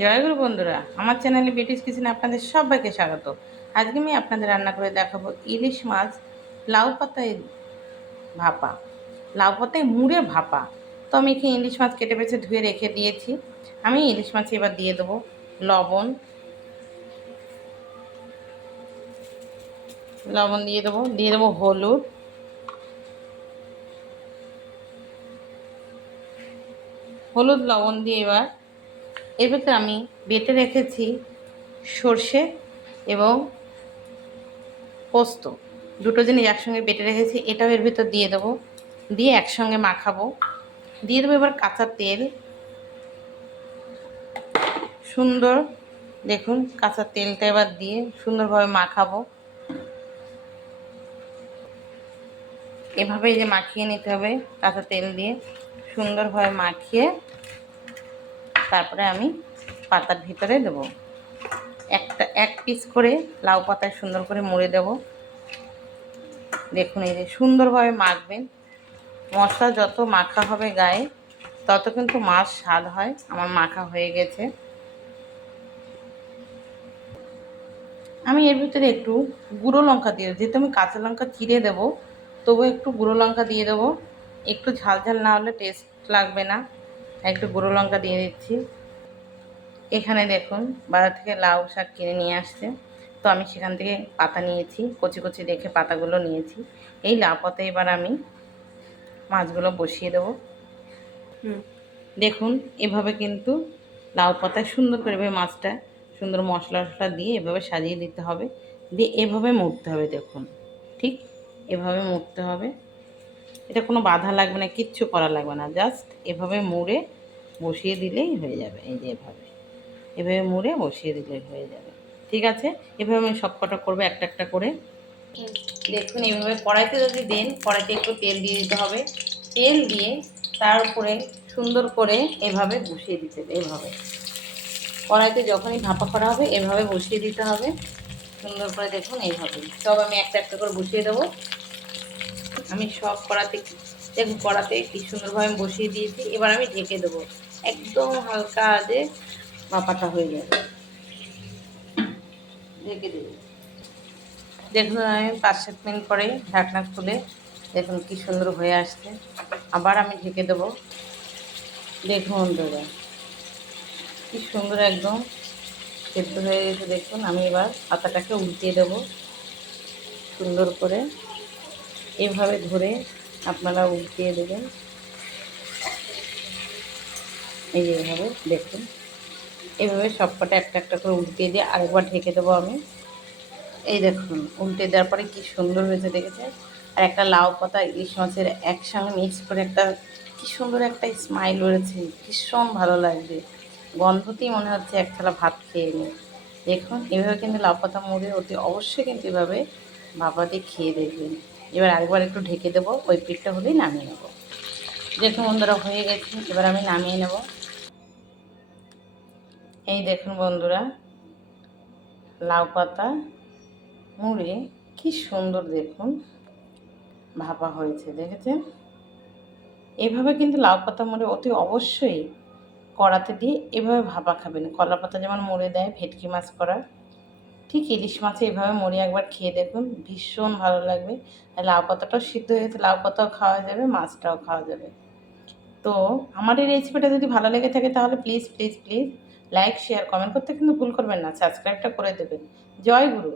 জয়গুরু বন্ধুরা, আমার চ্যানেলে বেটিস কিচেনে আপনাদের সবাইকে স্বাগত। আজকে আমি আপনাদের রান্না করে দেখাবো ইলিশ মাছ লাউ পাতায় ভাপা, লাউ পাতায় মুড়ে ভাপা। তো আমি এখানে ইলিশ মাছ কেটে বেছে ধুয়ে রেখে দিয়েছি। আমি ইলিশ মাছে এবার দিয়ে দেবো লবণ, দিয়ে দেবো হলুদ, লবণ দিয়ে এবার এর ভেতরে আমি বেটে রেখেছি সর্ষে এবং পোস্ত, দুটো জিনিস একসঙ্গে বেটে রেখেছি, এটাও এর ভিতর দিয়ে দেবো, দিয়ে একসঙ্গে মাখাবো। দিয়ে দেবো এবার কাঁচা তেল, সুন্দর দেখুন কাঁচা তেলটা এবার দিয়ে সুন্দরভাবে মাখাবো। এভাবে যে মাখিয়ে নিতে হবে কাঁচা তেল দিয়ে সুন্দরভাবে মাখিয়ে তারপরে আমি পাতার ভিতরে দেবো। এক পিস করে লাউ পাতায় সুন্দর করে মুড়ে দেবো। দেখুন এই যে সুন্দরভাবে মাখবেন। মশলা যত মাখা হবে গায়ে তত কিন্তু মাছ স্বাদ হয়। আমার মাখা হয়ে গেছে। আমি এর ভিতরে একটু গুঁড়ো লঙ্কা দিয়ে দেবো, যেহেতু আমি কাঁচা লঙ্কা চিড়ে দেবো, তবু একটু গুঁড়ো লঙ্কা দিয়ে দেবো। একটু ঝাল ঝাল না হলে টেস্ট লাগবে না, একটু গুঁড়ো লঙ্কা দিয়ে দিচ্ছি। এখানে দেখুন বাজার থেকে লাউ শাক কিনে নিয়ে আসছে, তো আমি সেখান থেকে পাতা নিয়েছি, কচি কচি রেখে পাতাগুলো নিয়েছি। এই লাউ পাতায় এবার আমি মাছগুলো বসিয়ে দেবো। দেখুন এভাবে কিন্তু লাউ পাতায় সুন্দর করে মাছটা সুন্দর মশলা টশলা দিয়ে এভাবে সাজিয়ে দিতে হবে, দিয়ে এভাবে মুড়তে হবে। দেখুন ঠিক এভাবে মুড়তে হবে। এটা কোনো বাধা লাগবে না, কিচ্ছু করা লাগবে না, জাস্ট এভাবে মুড়ে বসিয়ে দিলেই হয়ে যাবে। এই যে এভাবে মুড়ে বসিয়ে দিলেই হয়ে যাবে। ঠিক আছে, এভাবে আমি সব কটা করবো একটা একটা করে। দেখুন এইভাবে কড়াইতে যদি দেন, কড়াইতে একটু তেল দিয়ে দিতে হবে। তেল দিয়ে তার উপরে সুন্দর করে এভাবে বসিয়ে দিতে হবে। এভাবে কড়াইতে যখনই ভাপা করা হবে এভাবে বসিয়ে দিতে হবে সুন্দর করে। দেখুন এইভাবে সব আমি একটা একটা করে বসিয়ে দেবো। আমি সব দেখুন কড়াতে কি সুন্দরভাবে বসিয়ে দিয়েছি। এবার আমি ঢেকে দেবো, একদম হালকা আজে ভাপাটা হয়ে যাবে। ঢেকে দেবো। দেখুন আমি 5-7 মিনিট পরে ঢাকনা খুলে দেখুন কি সুন্দর হয়ে আসছে। আবার আমি ঢেকে দেবো। দেখুন দাদা কি সুন্দর একদম সেদ্ধ হয়ে গেছে। দেখুন আমি এবার পাতাটাকে উল্টিয়ে দেবো সুন্দর করে। এভাবে ধরে আপনারা উল্টিয়ে দেবেন, এই যে এভাবে দেখুন। এইভাবে সবকটা একটা একটা করে উল্টিয়ে দিয়ে আরেকবার ঢেকে দেবো আমি। এই দেখুন উল্টে দেওয়ার পরে কি সুন্দর হয়েছে দেখেছেন। আর একটা লাউ পাতা ইলিশ মাছের একসঙ্গে মিক্স করে একটা কি সুন্দর একটা স্মাইল রয়েছে, ভীষণ ভালো লাগবে। গন্ধতেই মনে হচ্ছে এক থালা ভাত খেয়ে নিই। দেখুন এভাবে কিন্তু লাউ পাতা মুড়ে অতি অবশ্যই কিন্তু এভাবে ভাপা দিয়ে খেয়ে দেখবেন। এবার আরেকবার একটু ঢেকে দেবো, ওই পিঠটা হলেই নামিয়ে নেবো। দেখুন বন্ধুরা হয়ে গেছে, এবার আমি নামিয়ে নেব। এই দেখুন বন্ধুরা লাউ পাতা মুড়ে কি সুন্দর দেখুন ভাপা হয়েছে দেখেছেন। এভাবে কিন্তু লাউ পাতা মুড়ে অতি অবশ্যই কড়াতে দিয়ে এভাবে ভাপা খাবেন। কলা পাতা যেমন মুড়ে দেয় ভেটকি মাছ করা, ঠিক ইলিশ মাছে এভাবে মুড়ে একবার খেয়ে দেখুন, ভীষণ ভালো লাগবে। আর লাউ পাতাটাও সিদ্ধ হয়ে গেছে, লাউ পাতাও খাওয়া যাবে, মাছটাও খাওয়া যাবে। তো আমার এই রেসিপিটা যদি ভালো লেগে থাকে তাহলে please please please like share comment করতে কিন্তু ভুল করবেন না, সাবস্ক্রাইবটা করে দেবেন। জয় গুরু।